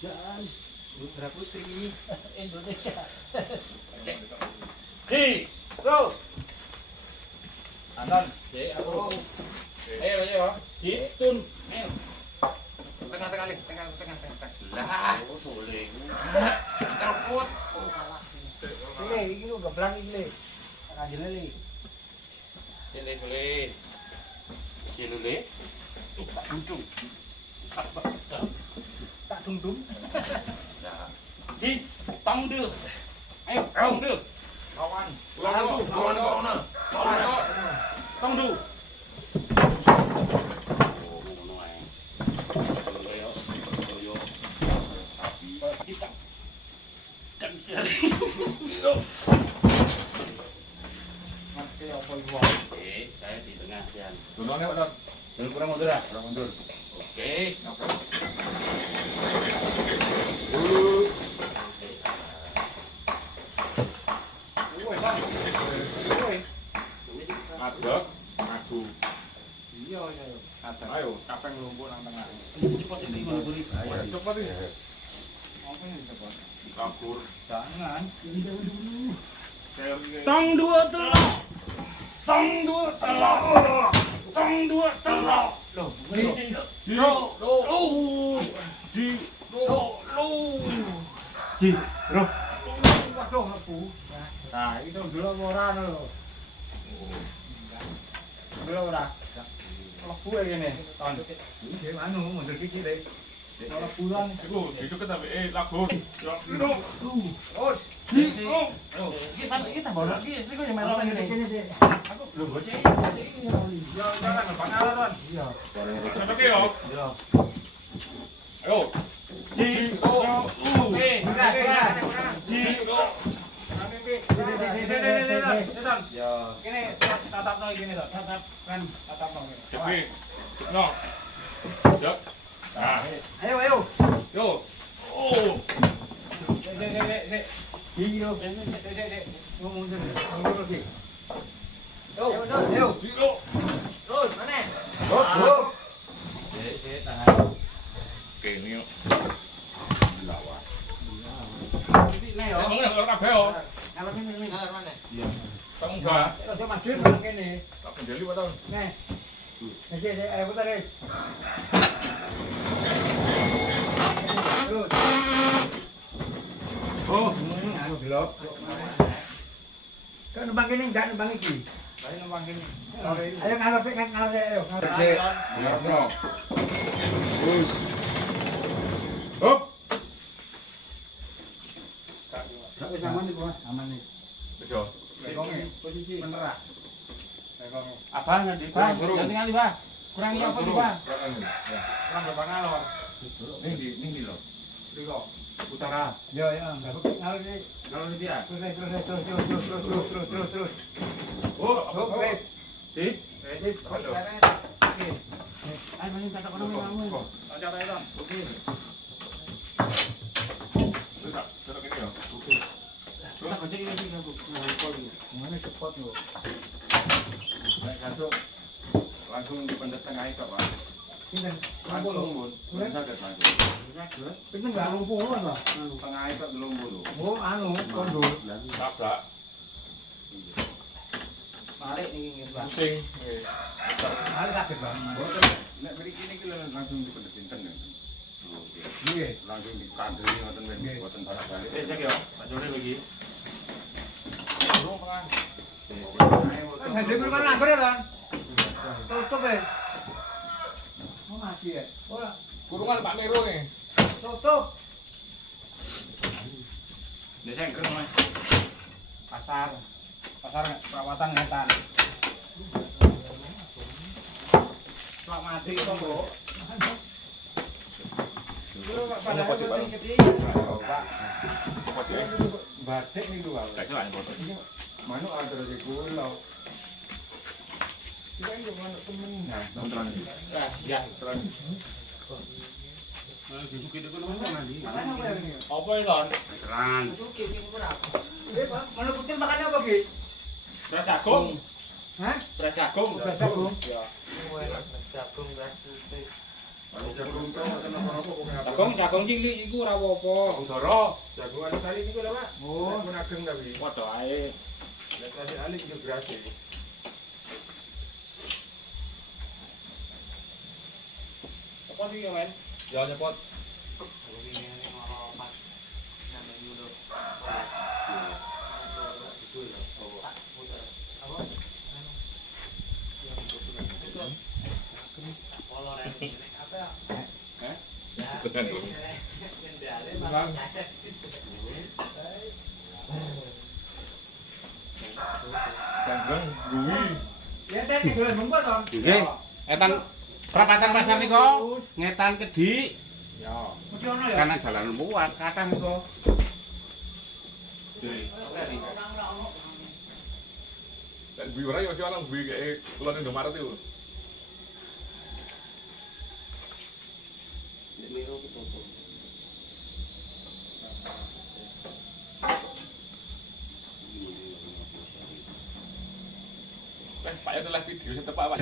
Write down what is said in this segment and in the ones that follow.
Jangan Putra Putri Indonesia. Bro. Anton, Aku. ayo. Ditun. Ayo. Tengah. Lah, Boleh. ceropot. Ini lu geblang ini. Kanjeng ini. Boleh. Silule. Tak untung. Tak dum-dum. Nah, Di, tong đưa. Ayo, Ayo. tong đưa. Kawan. Lawan. Tong đưa. ngono ae. Yo. Kita. Jam sekali. Mati apa gua? Saya di tengah Sian. Duluan ya, Pak. Kurang mundur ah. Kurang mundur. Oke. Woi, Bang. Woi. Adek, maju. Iya. Ayo, kapeng lumpur nang tengah. Cepat ini buri. Ayo, cepet iki. Apa ini cepat? Kabur. Jangan. Share iki. Tong dua telok. Loh, ini. Ji, bro. Waduh, lebu. Nah, itu dulu ora lho. Dulu ora. Lebu ya gini, ton. Ini anu mundur iki deh. Lebuan. Iku dituket tapi labur. Yo, Terus. Kita baru lagi, ini kok yang main lagi nih. Aku belum bocah ini. yo jangan Bang Alon. Iya. Cepet iki yo. Iya. Ayo. Ji, Ini tatapno gini to, tatap kan tatapno. Cepi. No. Yo. Nah, Ayo. yo. Oh. Sik. Iya, sik. Ngomong mundur lagi. Yo. Zero. Terus mana? Tahan. Oke, ini yo. Lawan. Nek yo. Ngomong kabeh yo. Kalau ini mana? Iya. Kamu enggak. Ojo maju nang kene. Tak pendeli Pak Ton. Nih. Sik, ayo putar deh. Terus. Oh, anu gelap. Kan nembang kene enggak nembang iki. Saya numpang kene. Ayo ngarep kan ngarep ayo. Cek. Ya, bro. Terus. Hop. Wis aman iki, Mas. Aman nih. Wis yo. Tekonge posisi bener ah. Tekonge. Abang ngendi, Bang? Jangan tinggal di, Bang. Kurang iya apa, Bang? Kurang Bang Alon. Ning di lho. Riko. Utara. Yo, enggak kok ngarep iki. Kalau dia. Terus. Oh, Wes. Sip. Sip. Halo. Ayo main catat kono kamu. Lancar ae, Don. Oke. Sudah, sudah gini ya. Oke. Kita baca ini sih aku. Mana cepet lho. Langsung di pendet tengah itu, Pak. Pinten? Langsung, Bun. Sakit langsung. Pinten enggak lumpuh lho, Pak. Tengah itu belum bulu. Oh, anu, kondor. Tabrak. Mari ning ngene, Pak. Pusing. Mari kaget, Bang. Nek mriki niki langsung di pendet pinten ya. Oke. Nggih. Langsung di kandri ngoten men, boten bolak-balik. Cek yo, Pak Jone lagi. Kan dhewe kan nanggur ya, Don. Tutup ya. Oh, masih ya. Ora, Kurungan Pak Miro nih. tutup. Desa yang keren, Mas. Pasar perawatan ngetan. Pak mati kok, Bro. Lu pada ngerti. Pak. Apa sih? Batik niku wae. Cek lah foto. Manuk ada di kula. Kita ini manuk temen. Nah, nonton ini. Ya, Terus. Apa ini, Don? Veteran. Manuk kecil makannya apa, Ki? Beras jagung. Hah? Beras jagung. Beras jagung. Ya. Jagung beras putih. Jagung cilik iku ora apa-apa. Doro. Jagungan tali niku lho, Pak. Oh, Pun ageng tapi. Padha ae. Nek tali alik yo grase. apa iki ya, Men? Ya nyepot. Sandang duwi. Ya tek dolen bungkul to. Nggih. Etan perapatan pasar niku ngetan Kedik. Ya. Mesti ono ya. Kanan jalan buat kadang niku. Dan duwi ora ya masih ana duwi kayak kulon Indomaret itu. Pak ya live video sing tepak Pak.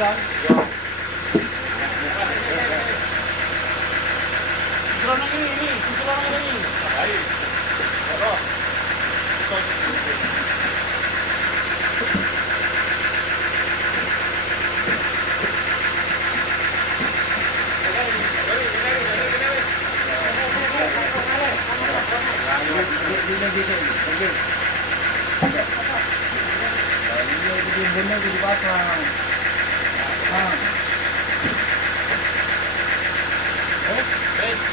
kan. Susulan ini, susulan ini. Baik. Terus. Bener di pasang. Nah.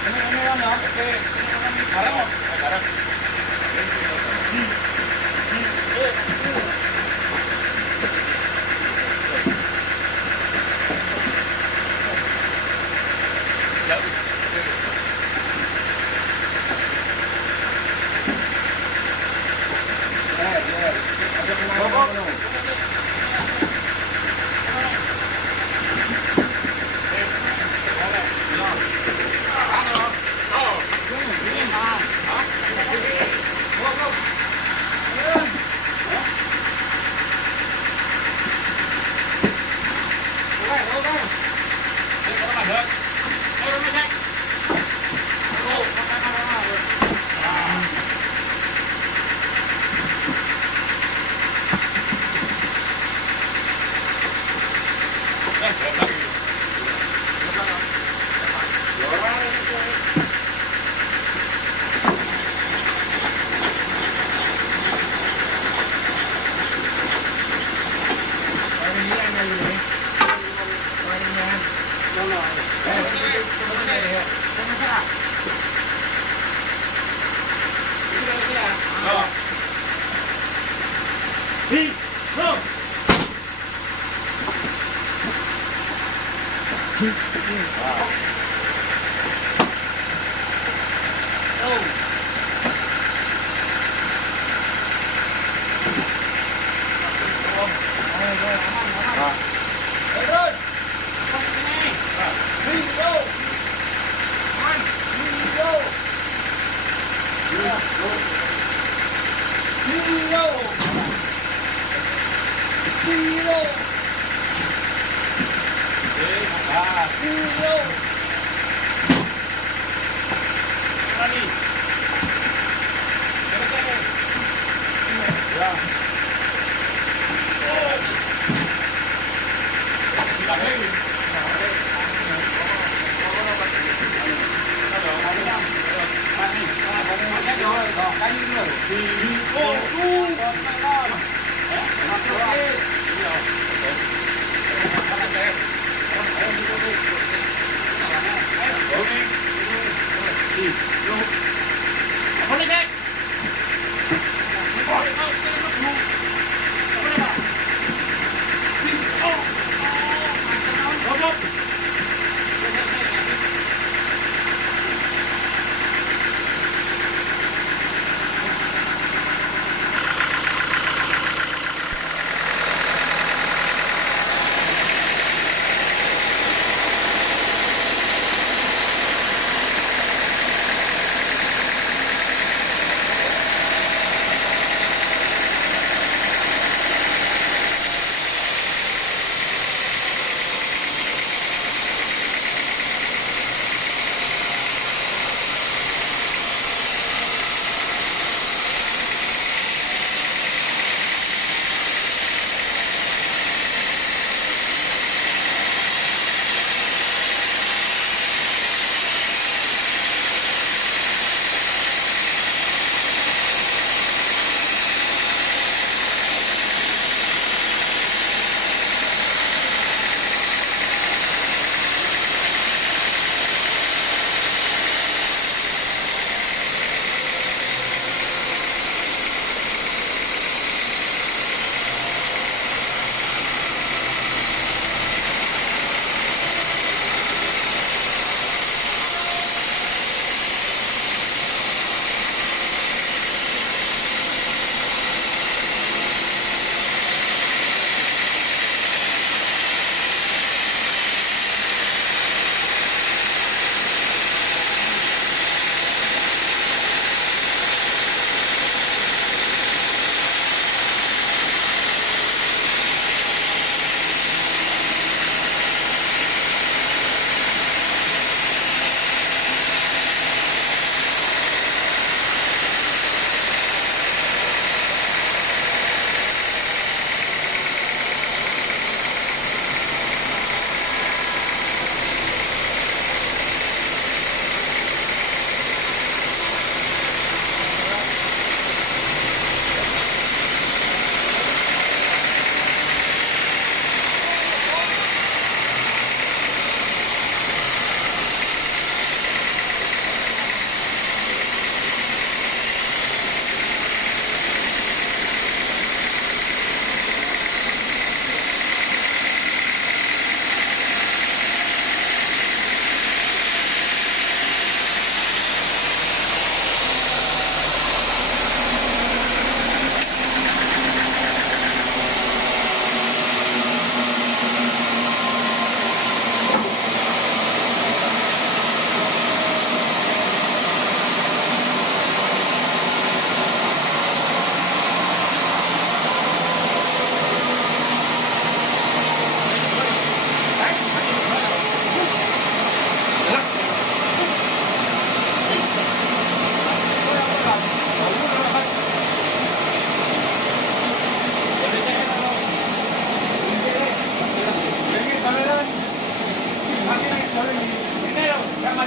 Ini kan ya. Oke, sekarang sekarang.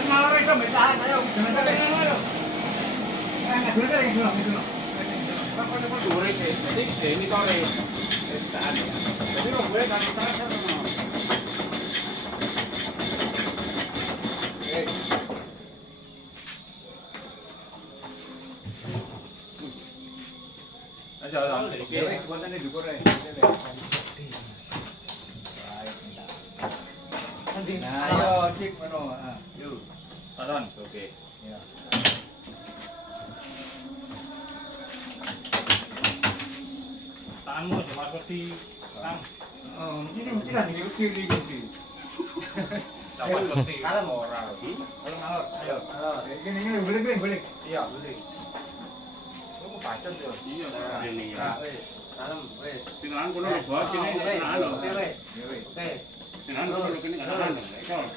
Pas ngalor itu bertahan, ayo. Jangan sampai. Dulu kan dulu. Sore sih. Jadi ini sore. Jadi lo gue kan terasa no. Aja. Oke, buatan ini dukur ya. Nah, ayo cik mano. Yuk. Tahan. Oke. Ya. Tanganmu cuma seperti tang. Mungkin lah nih kiri. Dapat bersih. Kalem orang. Kalem ngalor. Ayo. Gini boleh. Iya, boleh. Lu mau bacot yo. Iya, ini ya. Kalem, wes. Tinggalan kono lho, Bos. Ini enggak ada. Oke, wes. Oke. Tinggalan kono lho kene enggak ada.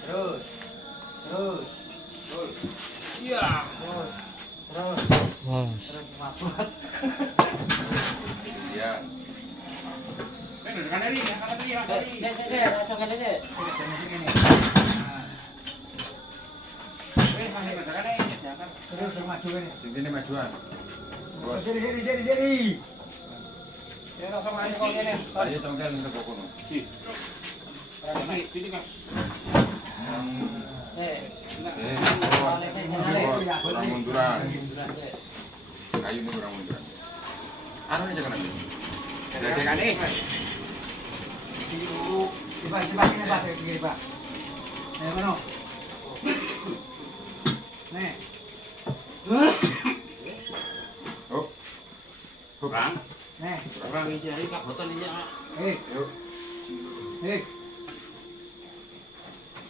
Terus. Iya. Terus. Mas. Terus mabuk. Iya. Kan udah kan dari ya, kan dari ya. Langsung aja. Masih ada kan ini, jangan. Terus maju ini. Sini majuan. Bos. Jadi. Ya langsung aja kok ini. Ayo tongkel untuk kono. Si. Ini kan. Kurang munduran. Kayu ini kurang munduran. Anu nih jangan ambil. Jadi kan nih. Iba ini Pak, ini Pak. Mana? Nih. Oh. Kurang. Nih. Kurang ini jadi kak boten ini. Yuk.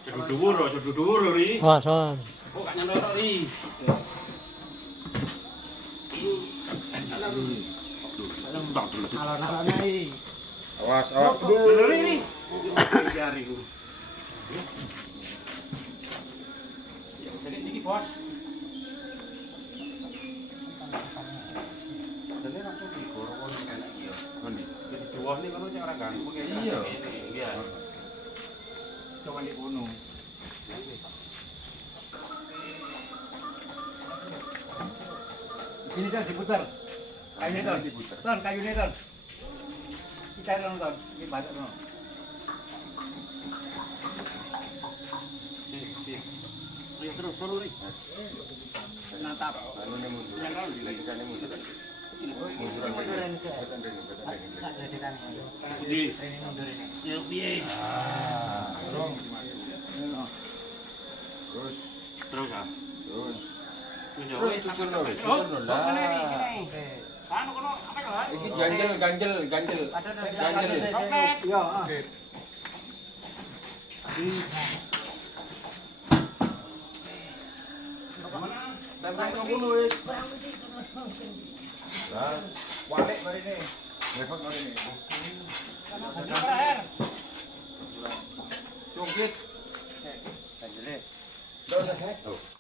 Cedu dhuwur ri. Mas, mas. Oh, gak nyantor ri. Alon-alon nih. Awas. Bener ri. Jari ku. Jadi iki, Bos. Jadi langsung digorong-gorong enak iki ya. Kondi. Jadi duwah nih kono ora ganggu kayak Iya. Iya. Coba di gunung. Ini kan diputar. Kayu ini diputar. Ton, kayu ini ton. Kita nonton, ini banyak no. Ayo terus ri. Natap. Anu nih mundur. Lagi kan nih mundur. Munduran. Di. Ya piye? Dorong. Terus. Terus ah. Terus. Terus cucur no, lah. Anu kono apa ya? Iki ganjel. Iya, Tentang kono wis. Lah, walik mari ne. Repot mari ne. Cungkit. Ganjele. Ndak usah.